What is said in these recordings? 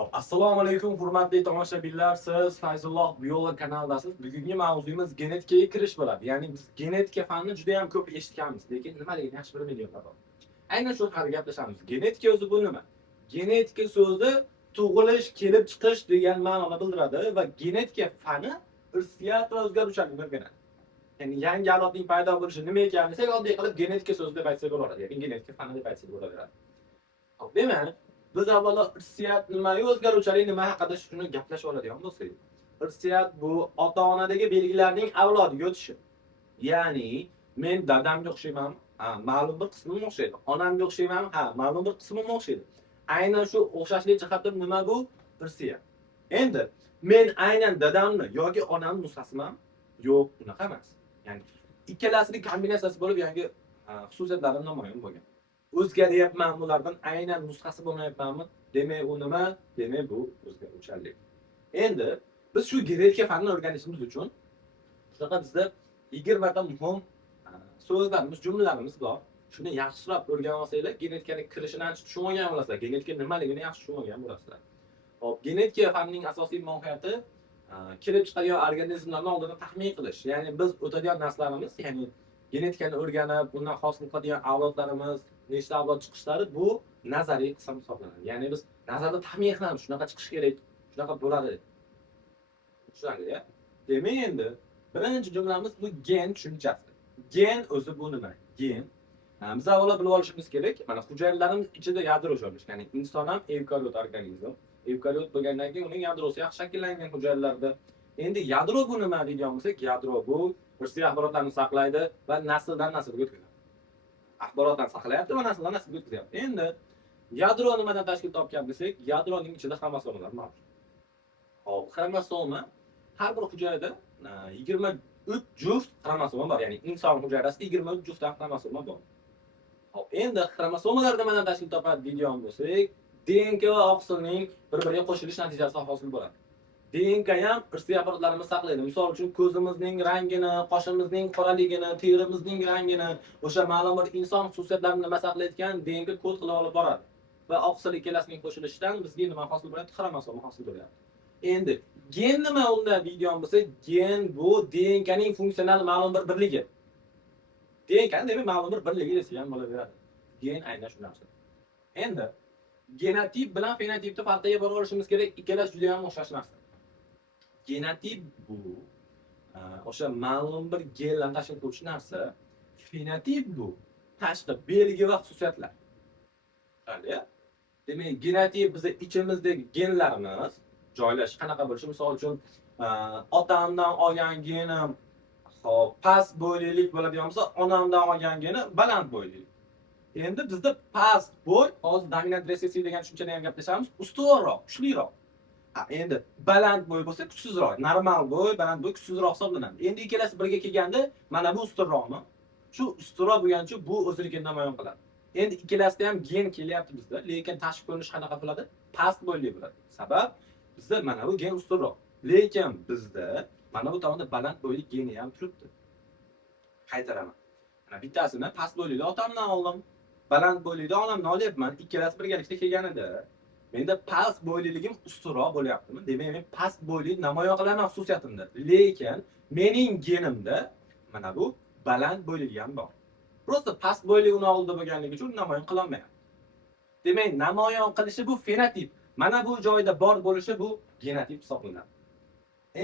Assalomu alaykum, hurmatli tomoshabinlar. Siz Fayzulloh Biolog kanalidasiz. Bugungi mavzuyimiz genetikaga kirish bo'ladi. Ya'ni biz genetika fanini juda ham ko'p eshitganmiz, lekin nimaligini yaxshi bilmaydiganlar bor. Aynan shu haqida gaplashamiz. Genetika o'zi bu nima? Genetika so'zi tug'ilish, kelib chiqish degan ma'noni bildiradi va genetika fani irsiyat va o'zgaruvchanlikni o'rganadi. Ya'ni yangi avlodning paydo bo'lishi nima ekanini esa oddiy qilib genetika so'zi deb aytsak bo'laveradi. Ya'ni genetika fani deb aytsak bo'laveradi. Demak, biz avvalo irsiyat nima, o'zgaruvchalik nima haqida shuni gaplashib oladigan bo'lsak, irsiyat bu ota-onadagi belgilarning avlodiga o'tishi. Ya'ni men dadamga o'xshayman, ma'lum bir qismim o'xshaydi. Onamga o'xshayman, ma'lum bir qismim o'xshaydi. Aynan shu o'xshashlik jihatdan nima bu? Irsiyat. Endi men aynan dadamni yoki onamni nusxasiman? Yo'q, unaqa emas. Ya'ni ikkalasining kombinatsiyasi bo'lib yangi xususiyatlarim namoyon bo'lgan. O'zgaryapman, bulardan aynan nusxasi bo'lmayapmanmi? Demak, u nima? Demak, bu o'zgaruvchanlik. Endi biz shu genetika fanini o'rganishimiz uchun shunaqa bizda 20 ta muhim so'zlarimiz, jumlalarimiz bor. Shuni yaxshilab o'rganib olsanglar, genetikaning kirishini ancha tushunmagan bo'lasizlar. Genetika nimaligini yaxshi tushunmagan bo'lasizlar. Hop, genetika fanining asosiy mohiyati kelib chiqadigan organizmlarni oldini taxmin qilish. Ya'ni biz o'tadigan narsalarimiz, ya'ni genetikani o'rganib, bundan hosil qiladigan avlodlarimiz, nechta avlod chiqishlari bu nazariy qism hisoblanadi. Ya'ni biz nazarda taxmin qilamiz, shunaqa chiqish kerak, shunaqa bo'ladi. Tushunarli-ya? Demak, endi birinchi jumlamiz bu gen tushunchasi. Gen o'zi bu nima? Gen biz avvalo bilib olishimiz kerak, mana hujayralarimiz ichida yadro joylashgan. Ya'ni inson ham evkariot organizm. Evkariot bo'lgandan keyin uning yadrosi yaxshi shakllangan hujayralarda. Endi yadro bu nima deydigan bo'lsak, yadro bu irsiy axborotlarni saqlaydi va nasldan naslga o'tkazadi. Axborotlarni saqlayapti va nasldan naslga o'tkazyapti. Endi yadro nimadan tashkil topgan desak, yadroning ichida xromosomalar mavjud. Hop, xromosoma har bir hujayrada 23 juft xromosoma bor. Ya'ni inson hujayrasida 23 juft xromosoma bor. Hop, endi xromosomalar nimadan tashkil topadi deydigan bo'lsak, DNK va oqsilning bir-biriga qo'shilish natijasida hosil bo'ladi. DNK ham irsiy axborotlarni saqlaydi. Misol uchun ko'zimizning rangini, qoshimizning qoraligini, terimizning rangini, o'sha ma'lum bir inson xususiyatlarini nima saqlayotgan DNK kod qilib olib boradi. Va oqsil ikkalasining qo'shilishidan bizga nima hosil bo'ladi? Xromosoma hosil bo'ladi. Endi gen nima unda deydigan bo'lsak, gen bu DNKning funksional ma'lum bir birligi. DNK demak ma'lum bir birligi desa ham bo'laveradi. Gen aynan shu narsa. Endi genotip bilan fenotipni farqiga borib olishimiz kerak. Ikkalasi juda ham o'xshash narsa. Genotip bu o'sha ma'lum bir genlarni tashkil qiluvchi narsa. Fenotip bu tashqi belgi va xususiyatlar. Hali demak, genotip bizning ichimizdagi genlarimiz joylash qanaqa bo'lishi, misol uchun otamdan olgan genim past bo'ylilik bo'ladigan bo'lsa, onamdan olgan geni baland bo'ylilik. Endi bizda past bo'y, hozir dominant resessiv degan tushunchani ham gaplashamiz, ustuvorroq, kuchliroq. Endi baland bo'y bo'lsa kuchsizroq, normal bo'y, baland bo'y kuchsizroq hisoblanadi. Endi ikkalasi birga kelganda mana bu ustunroqmi? Shu ustunroq bo'lgancha bu o'ziligini namoyon qiladi. Endi ikkalasida ham gen kelyapti bizda, lekin tashqi ko'rinish qanaqa bo'ladi? Past bo'yli bo'ladi. Sabab bizda mana bu gen ustunroq. Lekin bizda mana bu tomonda baland bo'yli geni ham turibdi. Qaytaraman. Mana bittasini past bo'yli otamdan oldim. Baland bo'yli onamdan olyapman. Ikkalasi birgalikda kelganida menda past bo'yliligim ustunroq bo'lyaptimi? Demak, men past bo'yli namoyon qilaman xususiyatimda. Lekin mening genimda mana bu baland bo'yligi ham bor. Prosta past bo'yli uni oldida bo'lganligi uchun namoyon qilinmayapti. Demak, namoyon qilishi bu fenotip. Mana bu joyda bor bo'lishi bu genotip hisoblanadi.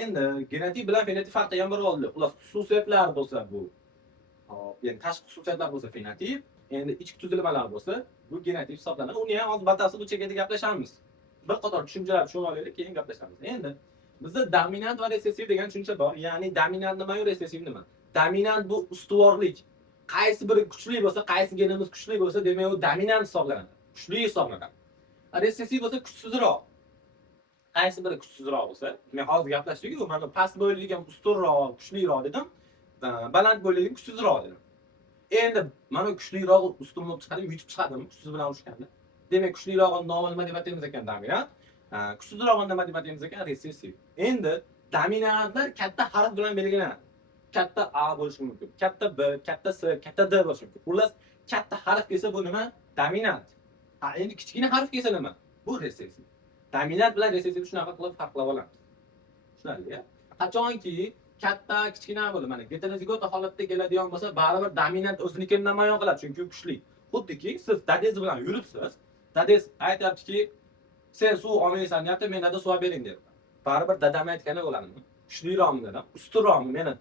Endi genotip bilan fenotip farqi ham bir oldi. Ular xususiyatlar bo'lsa bu, ya'ni tashqi xususiyatlar bo'lsa fenotip, endi ichki tuzilmalar bo'lsa bu genotip hisoblanadi. Uni ham hozir batafsil bu chekada gaplashamiz. Bir qator tushunchalar tushunib olaylik, keyin gaplashamiz. Endi bizda dominant va resessiv degan tushuncha bor. Ya'ni dominant nima, resessiv nima? Dominant bu ustuvorlik. Qaysi biri kuchli bo'lsa, qaysi genimiz kuchli bo'lsa, demak u dominant hisoblanadi. Kuchli hisoblanadi. Resessiv bo'lsa kuchsizroq. Qaysi biri kuchsizroq bo'lsa, men hozir gaplashdik-ku, mana past bo'yligim ustunroq, kuchliroq dedim. Baland bo'yligim kuchsizroq dedim. Endi mana kuchliroq ustunroq chiqadi, yutib chiqadimi kuchsiz bilan urushganda? Demak, kuchlirog'ini nomi nima deb ataymiz ekan? Dominant. Kuchsizrog'ini nima deb ataymiz ekan? Resessiv. Endi dominantlar katta harf bilan belgilanadi. Katta A bo'lishi mumkin, katta B, katta S, katta D bo'lishi mumkin. Xullas, katta harf kelsa bu nima? Dominant. Endi kichkina harf kelsa nima? Bu resessiv. Dominant bilan resessiv shunaqa qilib farqlab olamiz. Tushunarli-a? Qachonki katta, kichkina bo'ladi. Mana heterozigota holatda keladigan bo'lsa, baribir dominant o'zinikini namoyon qiladi, chunki u kuchli. Xuddiki siz dadingiz bilan yuribsiz. Dadingiz aytayaptiki, "Sen suv olmaysan" deyapti, "Men dada suv olib bering" deyapti. Baribir dadam aytgani bo'ladimi? Kuchliroqmi dadam? Ustunroqmi meni?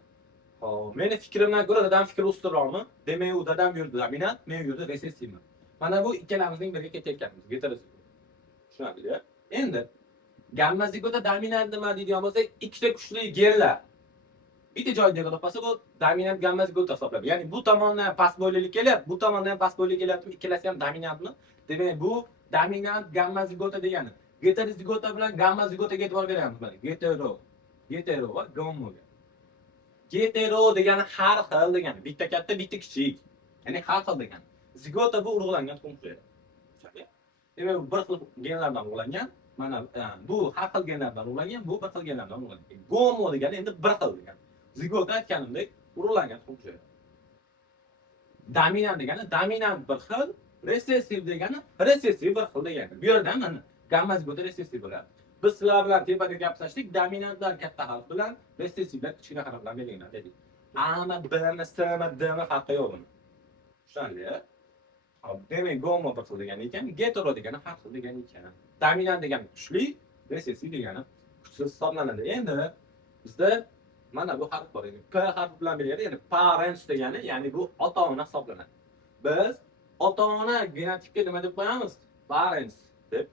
Hop, meni fikrimdan ko'ra dadam fikri ustunroqmi? Demak, u dadam yurdi dominant, men yurdi resessivman. Mana bu ikkalamizning birga ketayotganimiz, heterozigota. Tushunarli-a? Endi gamma zigota dominant nima deydigan bo'lsak, ikkita kuchli genlar bitta joyda yig'ilib qolsa, bu dominant gamma zigota hisoblanadi. Ya'ni bu tomondan past bo'ylilik kelyapti, bu tomondan ham past bo'ylilik kelyapti, ikkalasi ham dominantmi? Demak, bu dominant gamma zigota degani. Heterozigota bilan gamma zigotaga e'tibor beramiz. Mana hetero va gamma. Hetero degani har xil degani, bitta katta, bitta kichik. Ya'ni har xil degani. Zigota bu urug'langan tuxum qo'yadi. Demak, bir xil genlardan urug'langan. Mana bu har xil genlardan urug'langan, bu bir xil genlardan urug'langan. Gomo degani endi bir xil degani. Zigota aytganimdek urug'langan tuxum qo'yadi. Dominant degani dominant bir xil, resessiv degani resessiv bir xil degani. Bu yerda mana gamma zigota resessiv bo'ladi. Biz sizlar bilan tepada gaplashdik, dominantlar katta harf bilan, resessivlar kichkina harf bilan belgilanadi dedik. Ama B'mi, S'mi, D'mi farqi yo'q buni. Tushunarli-a? Hop, demak, gomo bir xil degani ekan, hetero degani har xil degani ekan. Dominant degani kuchli, resessiv degani kuchsiz hisoblanadi. Endi bizda mana bu harf bor ekan. P harfi bilan belgiladi, ya'ni parents degani, ya'ni bu ota-ona hisoblanadi. Biz ota-ona genotipga nima deb qo'yamiz? Parents deb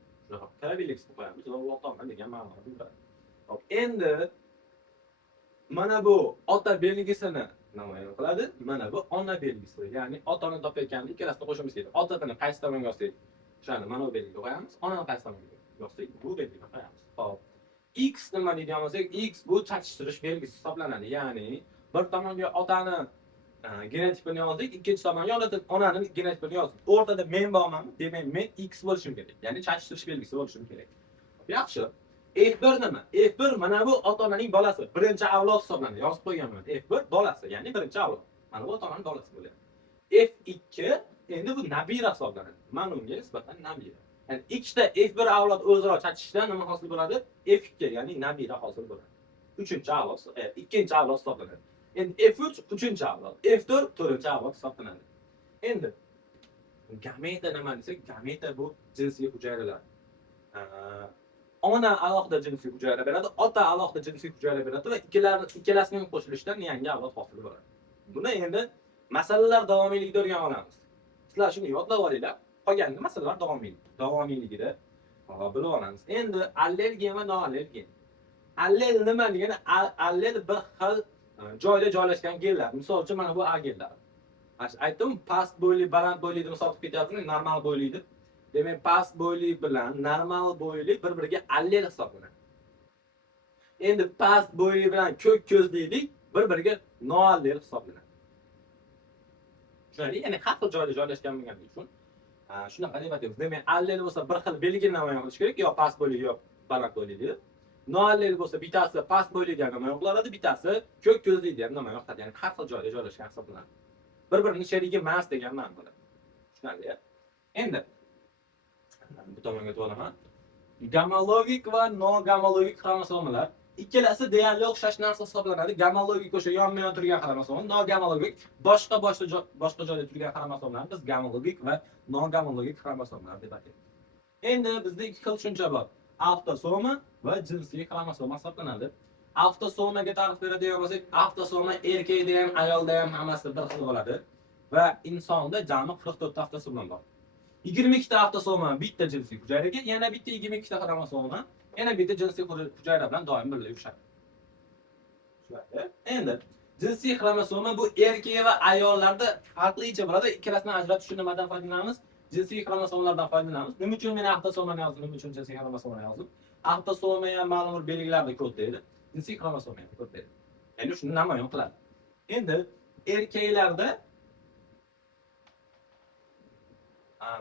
P belgisini qo'yamiz. Va ota-ona degan ma'noni bildiradi. Hop, endi mana bu ota belgisini namoyon qiladi. Mana bu ona belgisi. Ya'ni otani topayotganda ikkalasini qo'shimiz kerak. Otani qaysi tomonga yozsak, o'shani mana bu belgiga qo'yamiz. Onani qaysi tomonga yozsak, bu belgiga qo'yamiz. Hop. X nima deydigan bo'lsak, X bu chattishtirish belgisi hisoblanadi. Ya'ni bir tomonga otani genotipini yozdik, ikkinchi tomonga onani genotipini yozdik. O'rtada men borman, demak men X bo'lishim kerak. Ya'ni chattishtirish belgisi bo'lishim kerak. Yaxshi. F1 nima? F1 mana bu ota-onaning bolasi, birinchi avlod hisoblanadi. Yozib qo'yganman. F1 bolasi, ya'ni birinchi avlod. Mana bu ota-onaning bolasi bo'ladi. F2 endi bu nabira hisoblanadi. Mana unga nisbatan nabira. Ya'ni ikkita F1 avlod o'zaro chatishdan nima hosil bo'ladi? F2, ya'ni nabira hosil bo'ladi. Uchinchi avlod, ikkinchi avlod hisoblanadi. Endi F3 uchinchi avlod, F4 to'rtinchi avlod hisoblanadi. Endi gameta nima desak, gameta bu jinsiy hujayralar. Ona alohida jinsiy hujayra beradi, ota alohida jinsiy hujayra beradi va ikkalasining qo'shilishidan yangi avlod hosil bo'ladi. Buni endi masalalar davomiyligida o'rganib olamiz. Sizlar shuni yodlab olinglar. Qolgan masalalar davomiyligida bilib olamiz. Endi allelgen va noallelgen. Allel nima degani? Allel bir xil joyda joylashgan genlar. Misol uchun mana bu A genlari. Aytdim, past bo'yli, baland bo'yli deb hisob ketyapmiz, normal bo'yli deb. Demak, past bo'yli bilan normal bo'yli bir-biriga allel hisoblanadi. Endi past bo'yli bilan ko'k ko'zlilik bir-biriga noallel hisoblanadi. Tushunarli? Ya'ni har xil joyda joylashgan bo'lganligi uchun shunaqa deb aytamiz. Demak, allel bo'lsa bir xil belgini namoyon qilish kerak, yo past bo'yli yo baland bo'yli deb. Noallel bo'lsa bittasi past bo'yliga namoyon qiladi, bittasi ko'k ko'zliga ham namoyon qiladi. Ya'ni har xil joyda joylashgan hisoblanadi. Bir-birining sherigi emas degan ma'no bo'ladi. Tushunarli? Endi bu tomonga o'tib olaman. Gamologik va nogamologik xromosomalar ikkalasi deyarli o'xshash narsa hisoblanadi. Gamologik o'sha yonma-yon turgan xromosom, nogamologik boshqa joyda turgan xromosomalar biz gamologik va nogamologik xromosomalar deb ataymiz. Endi bizda ikki xil tushuncha bor. Avtosoma va jinsiy xromosoma hisoblanadi. Avtosomaga ta'rif beradigan bo'lsak, avtosoma erkakda ham, ayolda ham hammasi bir xil bo'ladi va insonda jami 44 ta avtosoma bor. 22 ta avtosoma bitta jinsiy hujayraga, yana bitta 22 ta xromosoma, yana bitta jinsiy hujayra bilan doim birga yurishadi. Tushunarli? Endi jinsiy xromosoma bu erkak va ayollarda farqlicha bo'ladi. Ikkalasini ajratish uchun nimadan foydalanamiz? Jinsiy xromosomalardan foydalanamiz. Nima uchun men avtosomani yozdim, nima uchun jinsiy xromosomani yozdim? Avtosoma ham ma'lum bir belgilarni kodlaydi. Jinsiy xromosoma ham kodlaydi. Ya'ni shuni namoyon qiladi. Endi erkaklarda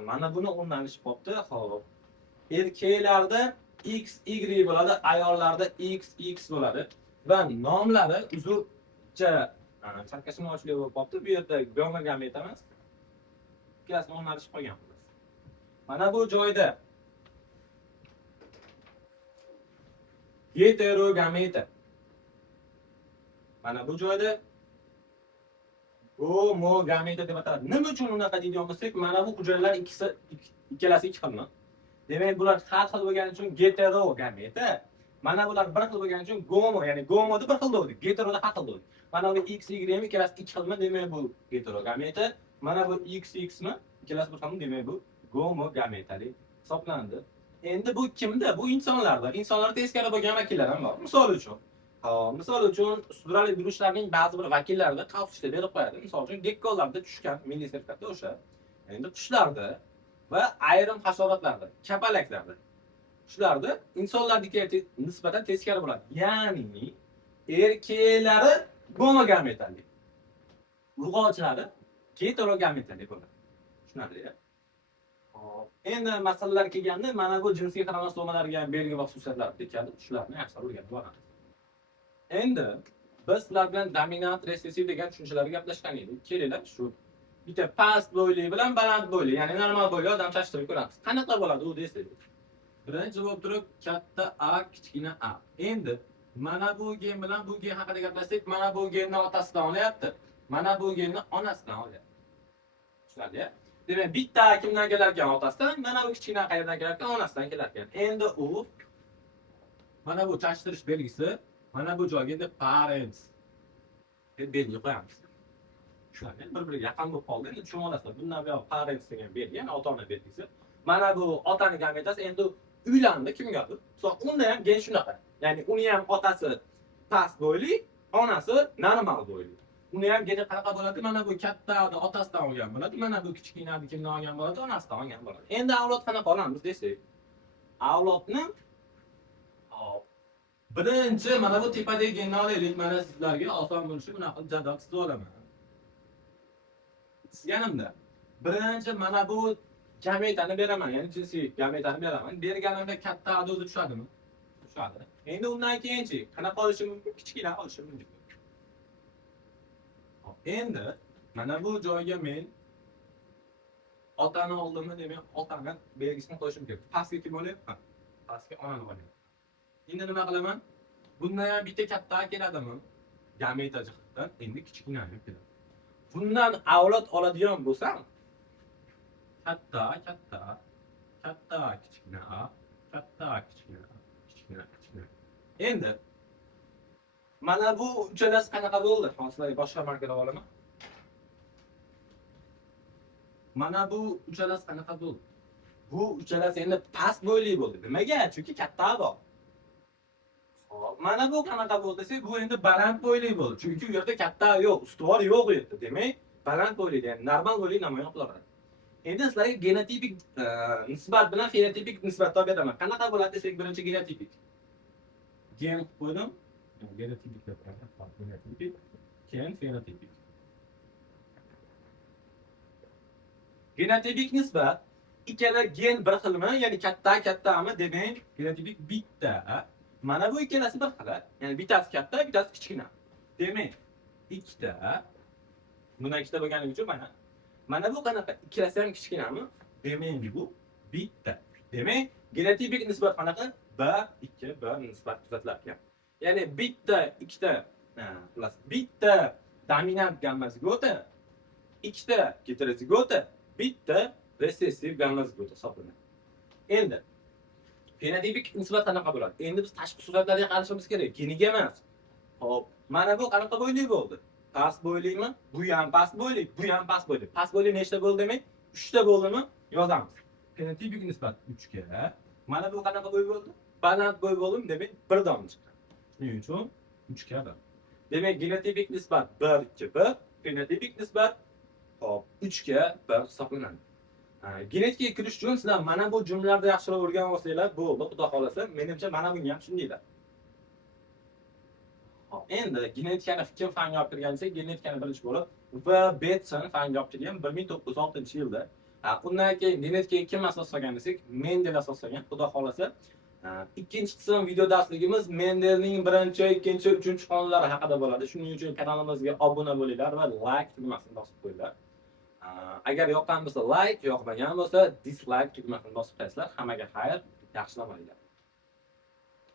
mana buni o'rnalish bo'pti. Xo'p. Erkaklarda XY bo'ladi, ayollarda XX bo'ladi va nomlari uzuncha chalkashma ochlik bo'lib qolibdi. Bu yerda gamma emas. Ikkalasini o'rnalishib qolganmiz. Mana bu joyda Heterogameta. Mana bu joyda homogameta deb ataladi. Nima uchun unaqa deydigan bo'lsak, mana bu hujayralar ikkalasi ikki xilmi? Demak, bular har xil bo'lgani uchun heterogameta. Mana bular bir xil bo'lgani uchun gomo, ya'ni gomoda bir xil bo'ldi, heteroda har xil bo'ldi. Mana bu x, y ham ikkalasi ikki xilmi? Demak, bu heterogameta. Mana bu x, x mi? Ikkalasi bir xilmi? Demak, bu gomogameta deb hisoblanadi. Endi bu kimda? Bu insonlarda. Insonlar teskari bo'lgan vakillar ham bor. Misol uchun sudrali guruchlarning ba'zi bir vakillarida qavsishda berib qo'yadi. Misol uchun gekkolarda tushgan milliy sertifikatda o'sha. Endi qushlarda va ayrim hasharotlarda, kapalaklarda shularda insonlarnikiga nisbatan teskari bo'ladi. Ya'ni erkeklari gomogametali, urg'ochilari heterogametali bo'ladi. Tushunarli-a? Hop. Endi masalalar kelganda mana bu jinsiy xromosomalarga belgi va xususiyatlar tekadi. Shularni yaxshilab o'rganib olamiz. Endi biz sizlar bilan dominant, resessiv degan tushunchalarga gaplashgan edik. Kelinglar shu bitta past bo'yli bilan baland bo'yli, ya'ni normal bo'yli odam chashtirib ko'ramiz. Qanaqa bo'ladi u desak? Birinchi javob turib katta A, kichkina a. Endi mana bu gen bilan bu gen haqida gaplashsak, mana bu genni otasidan olyapti. Mana bu genni onasidan olyapti. Tushunarli-a? Demak, bitta kimdan kelar ekan? Otasidan, mana bu kichkina qayerdan kelar ekan? Onasidan kelar ekan. Endi u mana bu chashtirish belgisi, mana bu joyga deb parents deb belgi qo'yamiz. Tushunarli? Bir-biriga yaqin bo'lib qoldi. Endi tushunib olasizlar. Bundan buyon parents degan belgi, ya'ni ota-ona belgisi. Mana bu otaning gametasi, endi uylandi kimgadir. Unda ham gen shunaqa. Ya'ni uni ham otasi past bo'yli, onasi normal bo'yli. Uni ham geni qanaqa bo'ladi? Mana bu kattani otasidan olgan bo'ladi, mana bu kichkinani kimdan olgan bo'ladi? Onasidan olgan bo'ladi. Endi avlod qanaqa olamiz desak, avlodni birinchi mana bu tepadagi genni olaylik. Mana sizlarga oson bo'lishi bunaqa jadval chizib olaman. Chizganimda birinchi mana bu gametani beraman, ya'ni jinsiy gametani beraman. Berganimda katta A o'zi tushadimi? Tushadi. Endi undan keyinchi qanaqa olishi mumkin? Kichkina olishi mumkin. Endi mana bu joyga men otani oldimmi, demak otani belgisini qo'yishim kerak. Pastga kim olyapti? Pastga onani olyapti. Endi nima qilaman? Bundan ham bitta katta keladimi? Gameta jihatdan endi kichkina keladi. Bundan avlod oladigan bo'lsam, katta, kichkina a, katta, kichkina a, kichkina. Endi mana bu uchalasi qanaqa bo'ldi? Hozir boshqa markaga olaman. Mana bu uchalasi qanaqa bo'ldi? Bu uchalasi endi past bo'yli bo'ldi. Nimaga? Chunki katta bor. Hop, mana bu qanaqa bo'ldi desak, bu endi baland bo'yli bo'ldi. Chunki u yerda katta yo'q, ustuvor yo'q u yerda. Demak, baland bo'yli, ya'ni normal bo'yli namoyon qiladi. Endi sizlarga genotipik nisbat bilan fenotipik nisbatni beraman. Qanaqa bo'ladi desak, birinchi genotipik. Gen qo'ydim. Genotipik deb qo'ydim. Genotipik, keyin fenotipik. Genotipik nisbat ikkala gen bir xilmi, ya'ni kattami? Demak, genotipik bitta. Mana bu ikkalasi bir xil, ya'ni bittasi katta, bittasi kichkina. Demak, ikkita. Buni ikkita bo'lganligi uchun mana bu qanaqa? Ikkalasi ham kichkinami? Demak, bu bitta. Demak, genotipik nisbat qanaqa? 1 2 1 nisbat kuzatilar ekan. Ya'ni bitta, ikkita, plus bitta dominant gamma zigota, ikkita heterozigota, bitta resessiv gamma zigota hisoblanadi. Endi fenotipik nisbat qanaqa bo'ladi? Endi biz tashqi xususiyatlarga qarashimiz kerak, geniga emas. Hop, mana bu qanaqa bo'yli bo'ldi? Past bo'ylimi? Bu ham past bo'yli, bu ham past bo'yli. Past bo'yli nechta bo'ldi demak? 3 ta bo'ldimi? Yozamiz. Fenotipik nisbat 3 ga. Mana bu qanaqa bo'y bo'ldi? Baland bo'y bo'ldimi? Demak, 1 dona chiqdi. Shuning uchun 3 ga 1. Demak, genotipik nisbat 1 2 1, fenotipik nisbat hop 3 ga 1 hisoblanadi. Genetikaga kirish uchun sizlar mana bu jumlalarni yaxshiroq o'rganib olsanglar bo'ldi, xudo xolasa. Menimcha mana bunga ham shundaylar. Hop, endi genetikani kim fanga olib kirgan desak, genetikani birinchi bo'lib va Betson fanga olib kirgan 1906-yilda. Undan keyin genetikaga kim asoslagan desak, Mendel asoslagan, xudo xolasa. Ikkinchi qism video darsligimiz Mendelning birinchi, ikkinchi, uchinchi qonunlari haqida bo'ladi. Shuning uchun kanalimizga obuna bo'linglar va like tugmasini bosib qo'yinglar. Agar yoqqan bo'lsa like, yoqmagan bo'lsa dislike tugmasini bosib qo'yasizlar. Hammaga xayr, yaxshi dam olinglar.